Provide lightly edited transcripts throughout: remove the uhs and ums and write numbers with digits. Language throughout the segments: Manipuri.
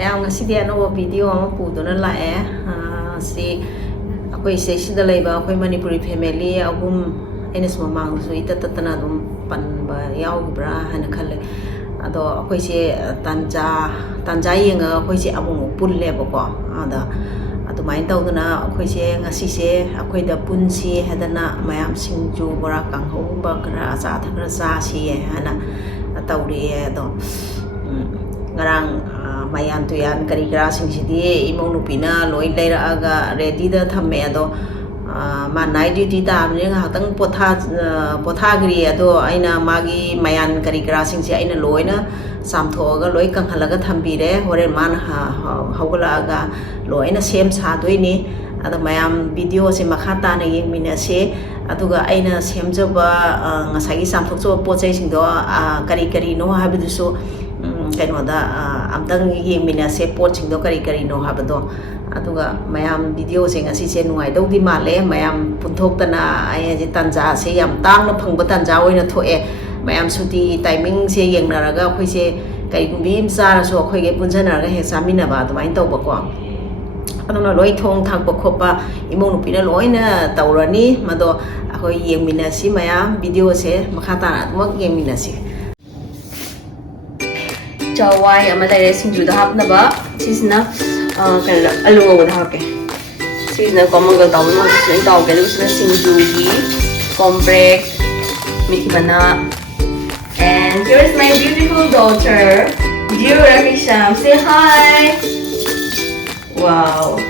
ꯃꯌꯥꯝ ꯉꯁꯤꯗꯤ ꯑꯅꯧꯕ ꯚꯤꯗꯤꯑꯣ ꯑꯃ ꯄꯨꯗꯨꯅ ꯂꯥꯛꯑꯦ ꯁꯤ ꯑꯩꯈꯣꯏ ꯁꯤꯗ ꯂꯩꯕ ꯑꯩꯈꯣꯏ ꯃꯅꯤꯄꯨꯔꯤ ꯐꯦꯃꯤꯂꯤ ꯑꯍꯨꯝ ꯑꯩꯅꯁꯨ ꯃꯃꯥꯡꯗꯁꯨ ꯏꯇꯠ ꯇꯠꯇꯅ ꯑꯗꯨꯝ ꯄꯟꯕ ꯌꯥꯎꯈꯤꯕ꯭ꯔꯥ ꯍꯥꯏꯅ ꯈꯜꯂꯦ ꯑꯗꯣ ꯑꯩꯈꯣꯏꯁꯦ ꯇꯥꯟꯖꯥ ꯌꯦꯡꯉꯒ ꯑꯩꯈꯣꯏꯁꯦ ꯑꯃꯨꯛ ꯄꯨꯜꯂꯦꯕꯀꯣ ꯑꯗꯨꯃꯥꯏꯅ ꯇꯧꯗꯅ ꯑꯩꯈꯣꯏꯁꯦ ꯉꯁꯤꯁꯦ ꯑꯩꯈꯣꯏꯗ ꯄꯨꯟꯁꯤ ꯍꯥꯏꯗꯅ ꯃꯌꯥꯝ ꯁꯤꯡꯖꯨ ꯕꯣꯔꯥ ꯀꯥꯡꯍꯧꯒꯨꯝꯕ ꯈꯔ ꯑꯆꯥ ꯑꯊꯛ ꯈꯔ ꯆꯥꯁꯤꯌꯦ ꯍꯥꯏꯅ ꯇꯧꯔꯤꯑꯦ ꯑꯗꯣ ngarang mayan tuyan kari karasingsidꯤ imong nupina loi leiraaga ready da thamme ado ma night duty tamne ngahtang pothagri ado aina magi mayan kari karasingsi aina loina samthoga loi kanghalaga thambire horen man hawgalaga loina sem sadoini ado mayam video se makhata na yengminase aduga aina semjaba ngasagi samthokso pochai singdo kari no habidusu kainoda amtang yengminase pot singdo kari no habado aduga mayam video se ngasi se nuai dodi male mayam punthokdana ai je tanja se yam tangna phangba tanja oina thoe mayam suti timing se yengnaraga khoi se kai gumbi imsara so khoi ge punjanaraga he saminaba adumain tawbako aduna loi thong thakpa khopa imong nupina loina tawrani mado akhoi yengminasi mayam video se makhata admak yengminasi chawai ama lere singju da hapnaba sisna kana alu ngawda hake sisna komangal tawun mo sisna tawge lu sisna singju gi kombrek mikibana and here is my beautiful daughter dear Rakisham, say hi. Wow.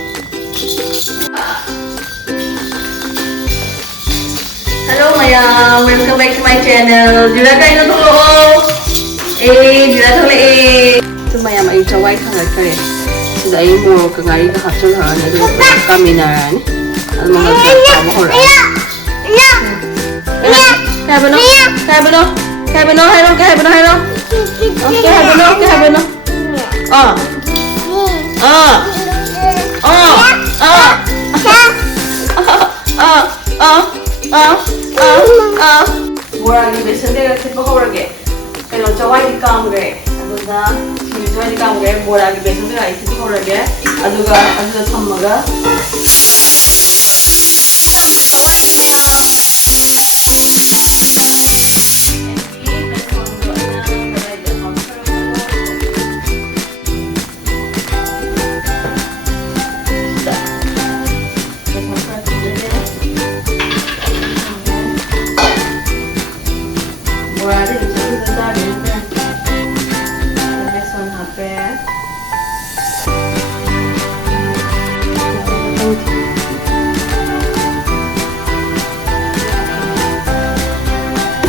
Hello Maya, welcome back to my channel. Jula kayo na tulo. Jula tulo Ito Maya, may chawai kangal kare. Sida ay mo kangari ka hapsun ha. Nado kami naran. Ang mga gata mo hora. Kaya ba no? Kaya ba no? Kaya ba no? Hayro? Kaya ba no? Hayro? Kaya ba no? Kaya ba no? Boragi besan deh kita boragi. Kalau cawai di kamre, aduga sini cawai di kamre boragi besan deh kita boragi. Aduga samaga.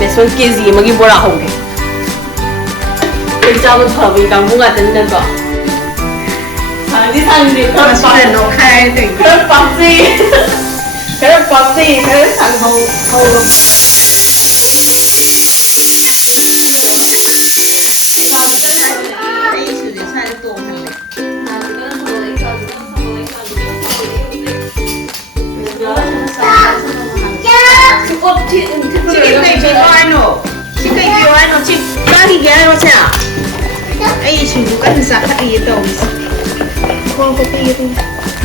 Beson kezi magi bora hoge. Kerja thabi kamu ngaten ko. Sandi thar no khai te. Khar papsi. Khar sang ho. Ay, subukan sa kati ito. Kung kopi ito.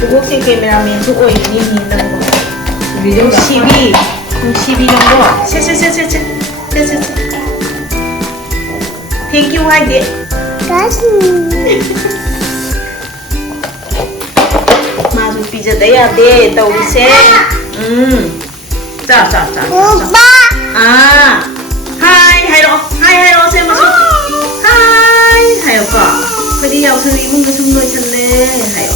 Bugok si cameraman so oy ni nang video CB. Kung CB lang do. Se. Thank you Haide. Kasi. Masu pizza daya de tau se. Cha. Hi, hello se masu. Hayo ka. Pwede yaw sa limong gusto mo chale. Hayo.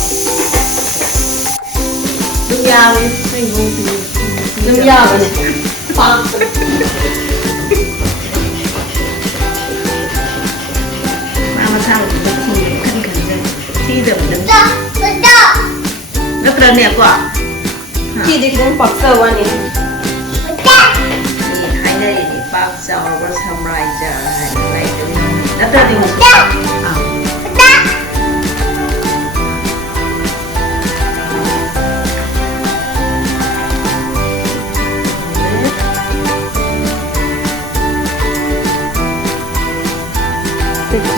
Dumyawan. Dumyawan. Pa. Mama sang kan si dum. Nak ran ni aku. Ki di kong paksa wani. Ni hai na ni paksa or samurai ja. Nata ding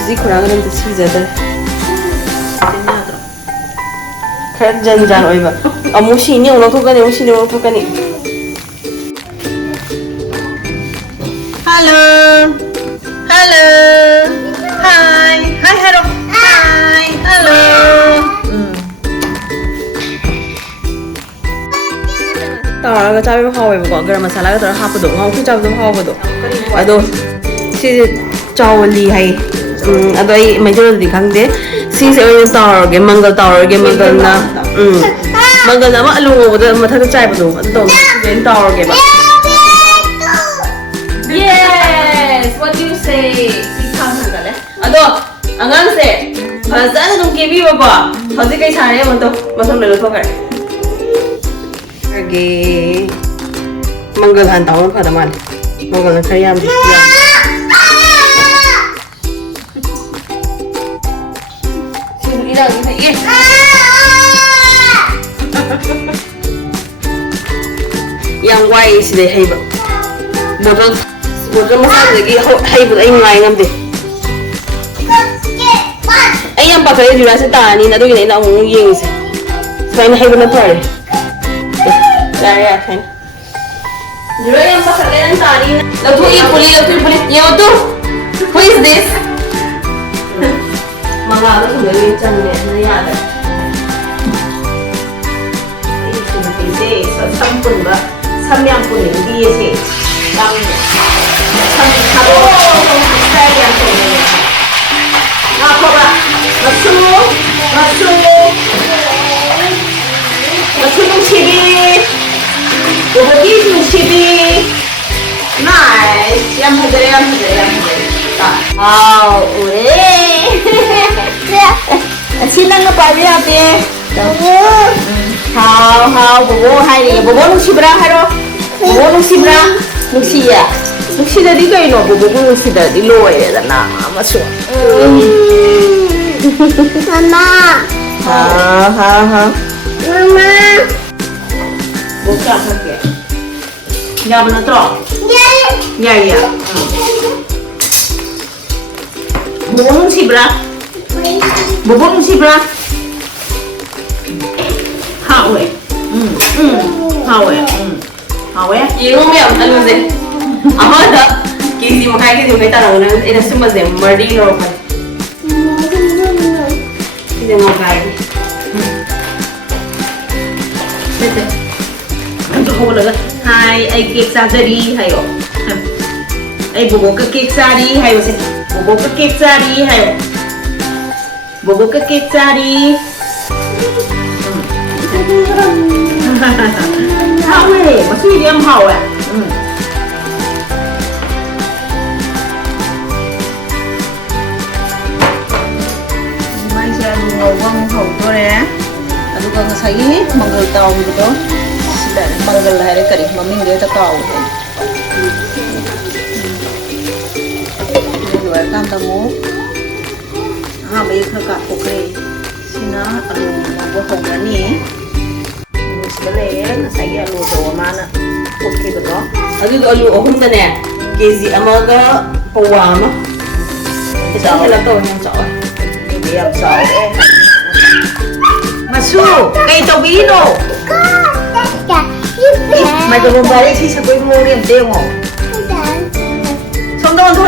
kuzi kurang nanti sih jadi khara janjan oiba amu sini ulo thokani amu sini ulo thokani Hello. Hello. Hi. Hi, hello. Hi. Hello. taraga chabe hawe ba garam masala ga tar hapado ngau ki chabe hawado ado si chawli hai ado ai major di khangde si se oi tarage mangal na mangal na ma alu ngoda mathak chai bado ado to den tarage ba yes what do you say si khang hangale ado angang se fazana dum kebi baba hoje kai sare mon to masam lelo thokar age mangal han tawon phada mal mangal na khayam siru ila ni ye yang wai si de haiba botol masal de haiba ai ngai ngam de ai yang pakai jura se tani na do ni na mu yeng se sai na haiba na pare ya kan juro yang pasal kalian tadi lalu police ya tuh who is this mangga tuh sudah lincang ya ini ada ini cuma sih sampun ba samyang pun ini sih yang satu saya yang ini apa ba masuk sini Bobogi sushi nice yang hadere wow ure sinang apa dia ate how bobo hai ni bobo nusi bra haro bobo nusi bra nusi ya nusi dari kai no bobo nusi dari lo ya na masu mama ha mama buka saja. Ya benar toh? Ya. Bubung si bra. Hawe. Hawe. Ini rumah yang anu sih. Amada. Kisi makai tahu na. Ini semua sih murdi orang. Ini makai. Betul. Untuk kamu lagi, hai, ai cake sari, hayo, ai bobo ke cake sari, hayo sih, bobo ke cake sari, hayo, bobo ke cake sari, hawe, masih dia hawe, masih ada ngawang hawa ya, aduh kalau saya manggil tahu gitu. Mangal hari kari mami udah tak tahu luar kan tamu baik nak pokok sina alu mau hong ni sekalian saya alu doa mana pokok betul alu ohum dah ni kezi amaga pawama kita nak tahu yang cakap dia cakap masuk kayak tobino mày còn muốn vào đây thì sẽ quay mua điểm tiêu hả? Xong đâu thôi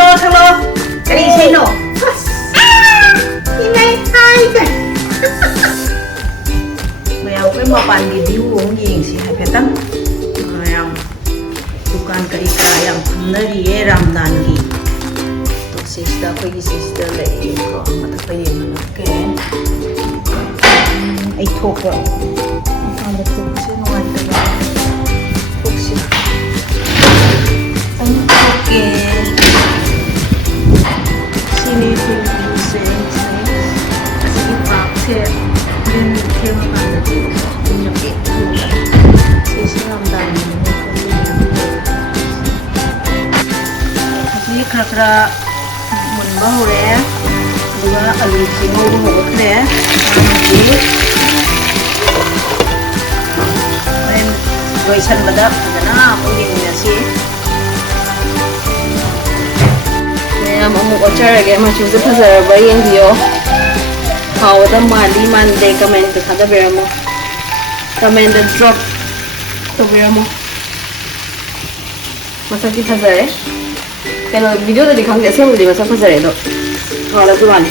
cái gì xem nào? Ini hai cái mèo cái mà bạn cái điếu uống gì sih hai phải tăng mèo dukan kerika yang dari Ramdhani to sister pergi sister lagi kok mata pergi mana ke ai thok rồi ada thok sih no ada oke sini tuh sini pakai dan tema ada tuh punya itu sisi Ramdhani ini kira-kira munbah ya dua alu cino buat ya nanti main goisan badak karena mungkin sih mau acara lagi macam tu pasal bayang dia, kau dah mandi mandi comment tu ada berapa Ramen drop tꯧꯕꯤꯔꯝꯃꯣ ꯃꯁꯛꯇꯤ ꯐꯖꯔꯦ ꯀꯩꯅꯣ ꯚꯤꯗꯤꯑꯣꯗꯗꯤ ꯈꯪꯗꯦ ꯑꯁꯦꯡꯕꯗꯤ ꯃꯁꯛ ꯐꯖꯔꯦ ꯑꯗꯣ ꯍꯥꯎꯔꯁꯨ ꯋꯥꯅꯤ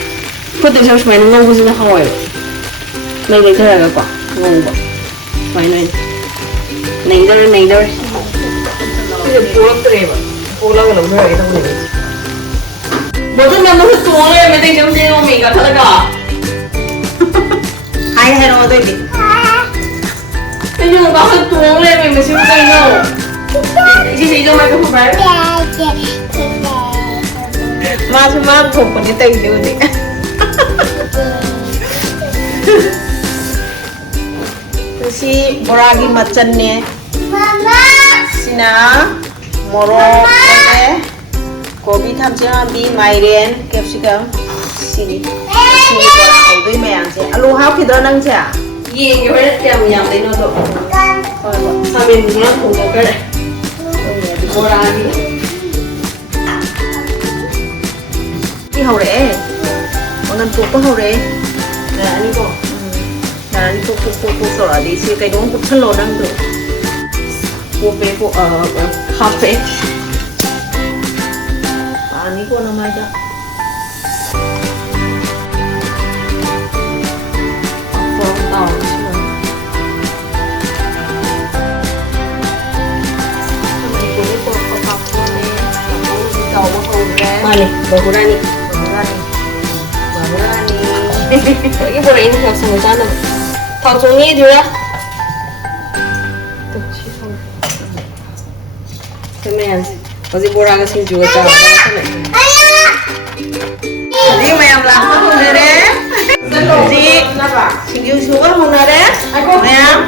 ꯈꯨꯠꯇ ꯁꯨꯃꯥꯏꯅ ꯉꯧꯕꯁꯤꯅ ꯍꯥꯎꯋꯦꯕ ꯃꯩ ꯂꯩꯊꯔꯒꯀꯣ ꯉꯧꯕ ꯁꯨꯃꯥꯏꯅ ꯅꯩꯗꯧꯔꯦ ꯁꯤꯁꯦ ꯄꯣꯛꯂꯛꯇ꯭ꯔꯦꯕ ꯄꯣꯛꯂꯒ ꯂꯧꯊꯔꯒꯦ ꯇꯧꯕꯅꯦ ꯕꯣꯇꯜ ꯃꯅꯨꯡꯗ ꯇꯣꯡꯉ ꯂꯩꯔꯝꯃꯦ ꯇꯦꯡꯁꯦ ꯃꯃꯤ ꯀꯥꯈꯠꯂꯒ ꯍꯥꯏꯔꯣ ꯑꯗꯨꯏꯗꯤ ꯇꯦꯡꯁꯦ ꯀꯥꯈꯠꯂ ꯇꯣꯡꯉ ꯂꯩꯔꯝꯃꯦ ꯃꯁꯤꯕꯨ ꯀꯩꯅꯣ 이제 이거 말고 봐요. 마수 마음 덮어니 땡겨오니 그시 보라기 맞잖네 시나 모로에 고비 탐정한비 마이렌 캡시컴 시니 시니 보라 어디 매양제 알로 하피더 낭자 이게 왜 이렇게 하면 돼 너도. 사면이랑 공격을 보라기. 이 하우래 오늘 뽀뽀 하우래 네 아니고. 나는 뽀뽀뽀뽀 써라디 시 cái đúng cũng chân lồ năng được 코페 카페. 아니고 나마자 Mani, Bahurani. Lagi boleh ini nggak sama sana. Tangsungnya itu ya. Kemudian, masih borang sih juga cara. Jadi mayam langsung hondere. Jadi sinju suka hondere. Mayam.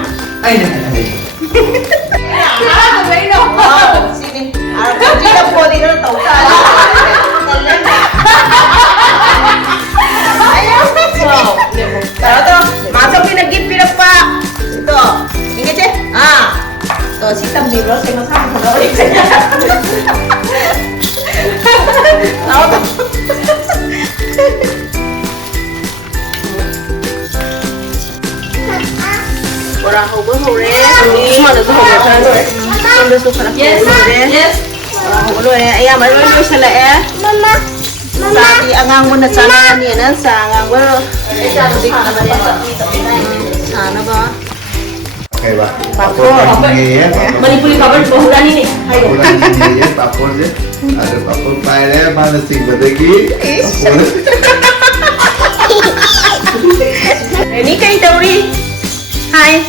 Sini. Aku tidak boleh kalau tahu kan. Kalau tu masuk pinagit pinapa. Itu, ingat je. Tu sistem di bawah saya masam kalau ini. Tahu tu. Orang hubung hore, semua tu hore kan? Sambil tu kalau hore, orang hore, ayam baru tu salah Mama. Sabi angang mo na sana ni na sa angang mo. Sana ba? Okay ba? Papor. Manipuli kabar Bahurani nih. Ayo. Yes, papor je. Ada papor pakai mana sing badagi? Ini kay Tauri. Hi.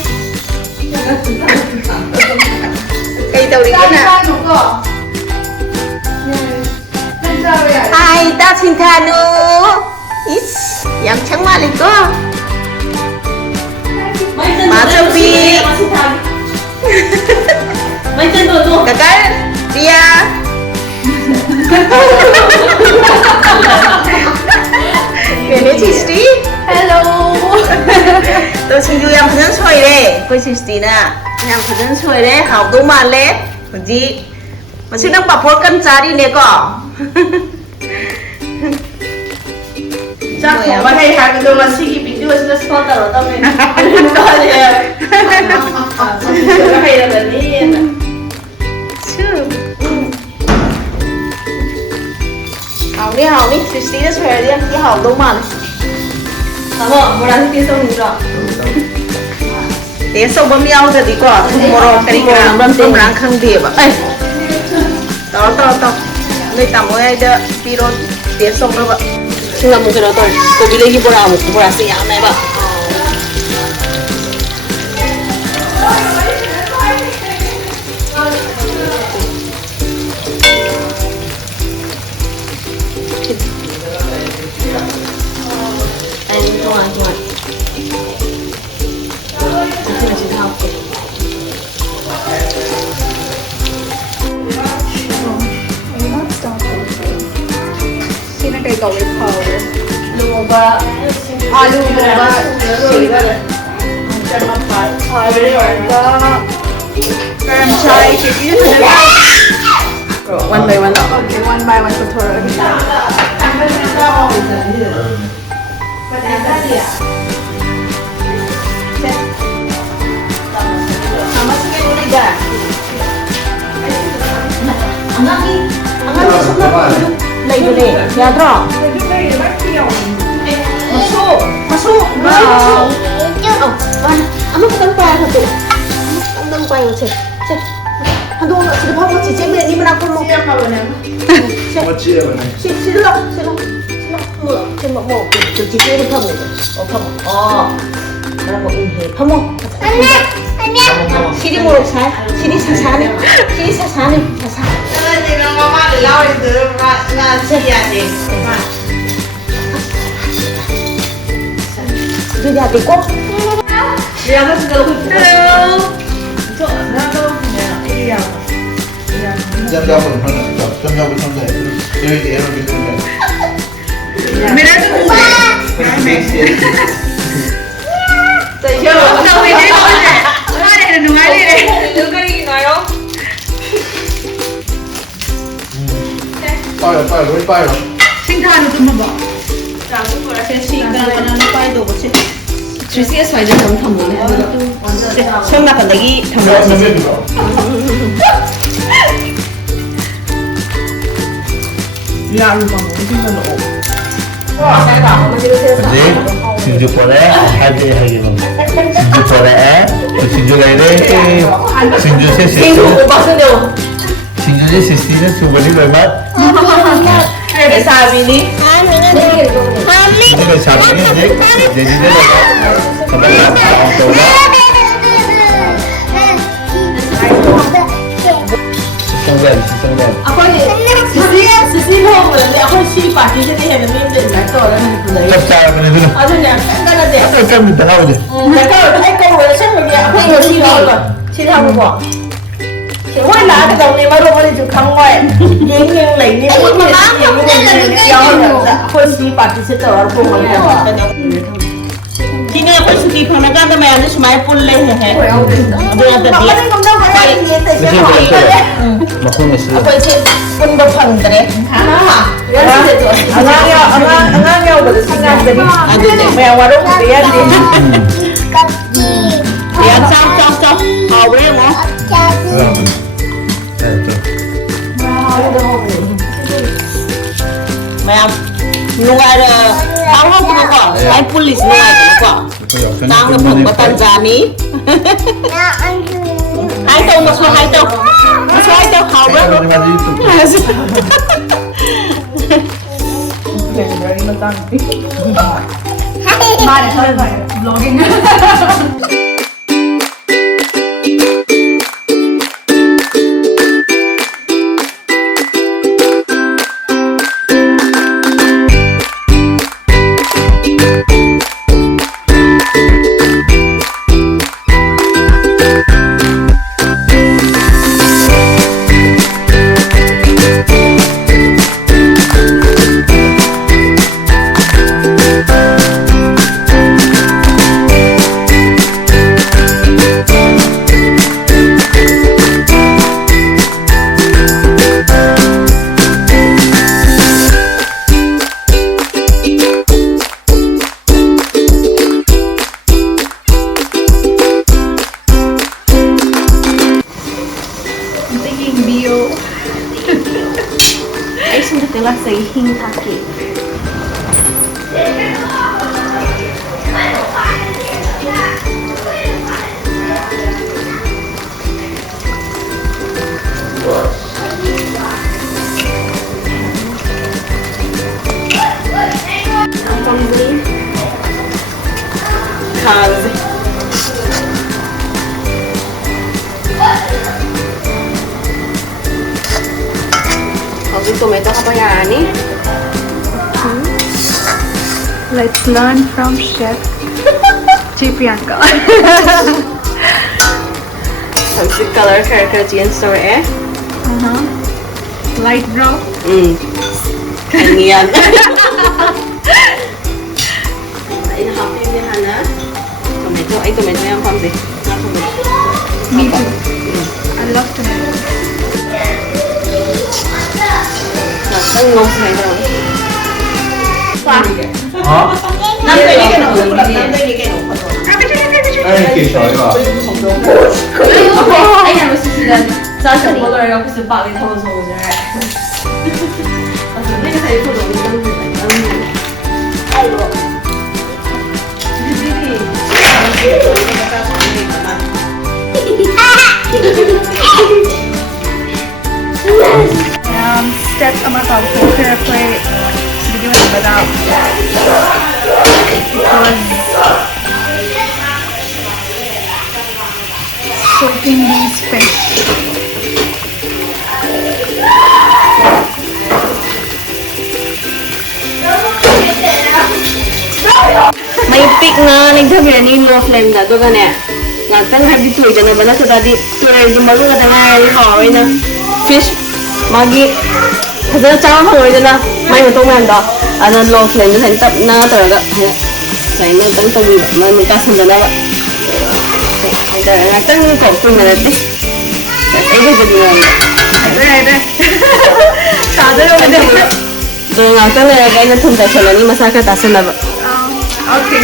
Kay Tauri ka na. Hai, ta xin thanu. Is, yang chẳng mà lịch có. Má châu Phi. Mấy chân tôi luôn. Kakak, dia. Ini Sisti. Hello. Tôi xin vui em thân xoay đấy. Cô Sisti nè. Em thân xoay đấy, học đúng mà lên. Gì? Mà xin đang bảo phốt cân giá đi nè có. Chắc không có hay hàng đồ mà xí bị đưa xuống spot rồi tao mình coi đi có hay là đi học đi Sisti đã xoay đi đi học đúng mà Tama, murah sih tisu nggak? Dia so bamiao jadi kok, moro kali kan, belum orang khang dia ba. Tahu. Người ta mới ai đó piro dia so ba. Sila mungkin atau kau bila lagi murah sih yang mana ba? Anh tuan. Ini masih tahu. Sino kayo with power? Lumaba. Lumaba. Garam chai. One by one. Okay, one by one tutorial. 안녕히 손나고 레이블레 야들아 마소 아무 거 빨리 하고 땀 빨리 오지 한동 지금 하고 지금 이만 하고 뭐 What cheer on it? 실러 뭐 저기 뒤에 파모 나라고 인해 파모 시리모로 잘 시리 사사네 사사 Nó có má để lau đi từ ra xe gì đi ra đi quốc Đi ra nó sẽ đâu Hello Chỗ ra đâu Đi ra Chân nhau mình không được, chân nhau mình không thể. Chơi thì em mình không thể. Mình đã từng Tại chưa Đâu mình đi thôi nè Nói đây là đừng ai đi đây Đừng có đi nói không Bay rồi. 생각하는 것만 봐 주시에 사이즈 좀 담보네. 처음 나간 내기 담보. 진주 보내 하지 하기는 진주 보내 진주 가이래 진주 세시 진주 세시는 주머니 얼마 Để xài vì đi. 진주가 잡히는 이제 내지대로 가다가 또 시청자 스시 먹으면 아까 시 파티 전에 해면 힘들 또 그러는 거야 짭짤하면 애들은 아주냐 간단하대 짭짭합니다 하거든 내가 할거 원래 생각이 아까 시 먹어 시하고 봐 Ngoài lá cái dòng này mà rồi thì không ngoài nhưng lấy đi một cái gì cũng được cho là hồi xí bạn thì sẽ trở cùng với nhau thì nên hồi xí không nó cái mà nó smile pull lên này rồi là tự nhiên không đâu phải là gì tại sao hỏi cái mà không phải sự hồi xí pull một phần đấy anh nhau bởi sinh ra cái đi mèo qua đúng thì anh thì anh sao hầu đấy không mẹ nuôi là tao không có quả cái police nuôi cái quả tao là phần của Tanzania hai tàu mà số hai tàu hầu đó Mà để thôi phải vlogging là giấy hình thạc kỷ. Tomato kapayani. Let's learn from Chef Priyanka. Some color character story Light brown. Kanyan. Ay happy ni Hana. Tomato, ay tomato yung pang di. Me too. I love tomato. Ang ngon hay daw. Năm cái này cái nổ năm cái nổ Ai kỳ sỏi vào. anh làm cái gì ꯆꯥꯛ ꯊꯣꯡꯕ ꯂꯣꯏꯔꯒ ꯑꯩꯈꯣꯏꯁꯨ ꯄꯥꯛꯂꯤ ꯊꯕꯛ ꯊꯣꯡꯖꯔꯦ ꯑꯗꯨ ꯉꯁꯥꯏ Step ama tawagpo kaya video na ba daw? Soaking these fish. may pick na nagdabira ni low flame na doon gani ngakang habi tuloy na ba na sa tadi tuloy dumago na tanga haway na fish magi fazana chama haway na may utong man do ano low flame na sa na talaga kaya na tang tabi man kasan na ba ngakang ko na natin ay ba din na Right. Sada yung ganda. do ngakang nilagay na thumda siya ni masaka tasan na ba Okay.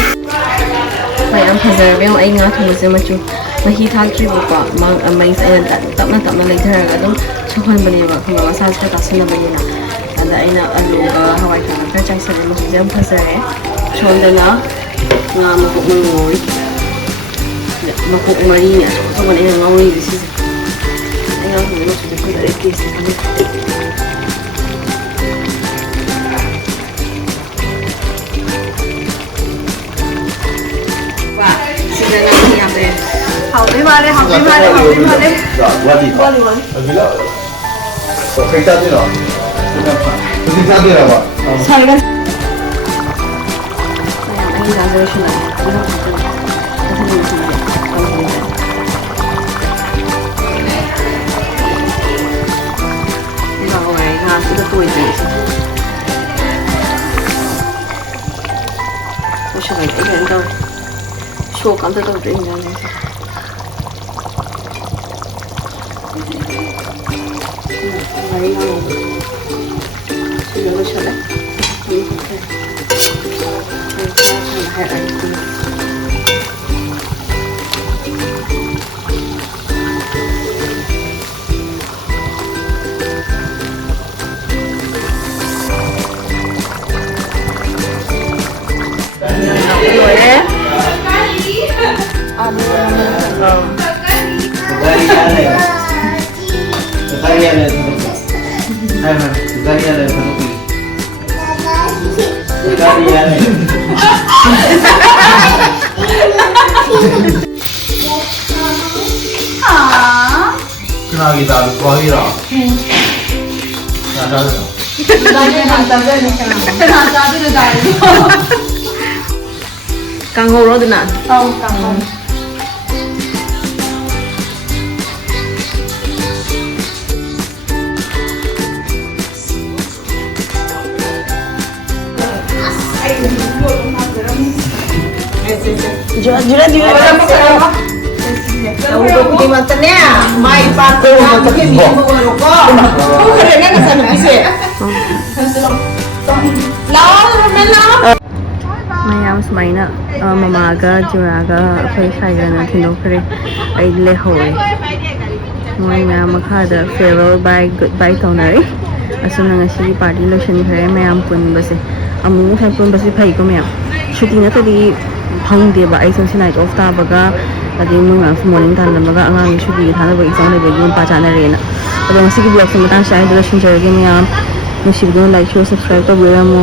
may ang preserve yung ay nga thungse machu mahi thakri ba may sa tapna nagdaraga dum chokhan bani ba kuma masal ta tasan na bani na ada aina alu ga hawai ka ka chai sa mo jam phasare chonda na nga mo mako mari ya so bani nga ngoi bisi ay nga mo so ko da ke sa Happy male. Bila kita tu lah. Kita tu lah pak. Sorry ay reservation na show kan to rin yan ay nga siguro siya lang Kenapa kita lupa kira? Ada. Kang ho ro na jura Tahu ko di mata niya. May pato na kasi hindi mo ko ko. Kung kaya nga sana kasi. mayam smaina mamaga juraga akhoi khaiga na thinokre ai le hoi moi na makhada farewell bye goodbye tonari asuna ngasi party lotion khare mayam pun base amu sai pun base phai ko mayam shooting na tadi phang de ba ai son night off ta baga adi mu nga morning tan baga angang shooting thana ba exam le ba yum pa chana re na ado ngasi ki vlog sa matang share lotion jare mayam nusi video like share subscribe to bira mo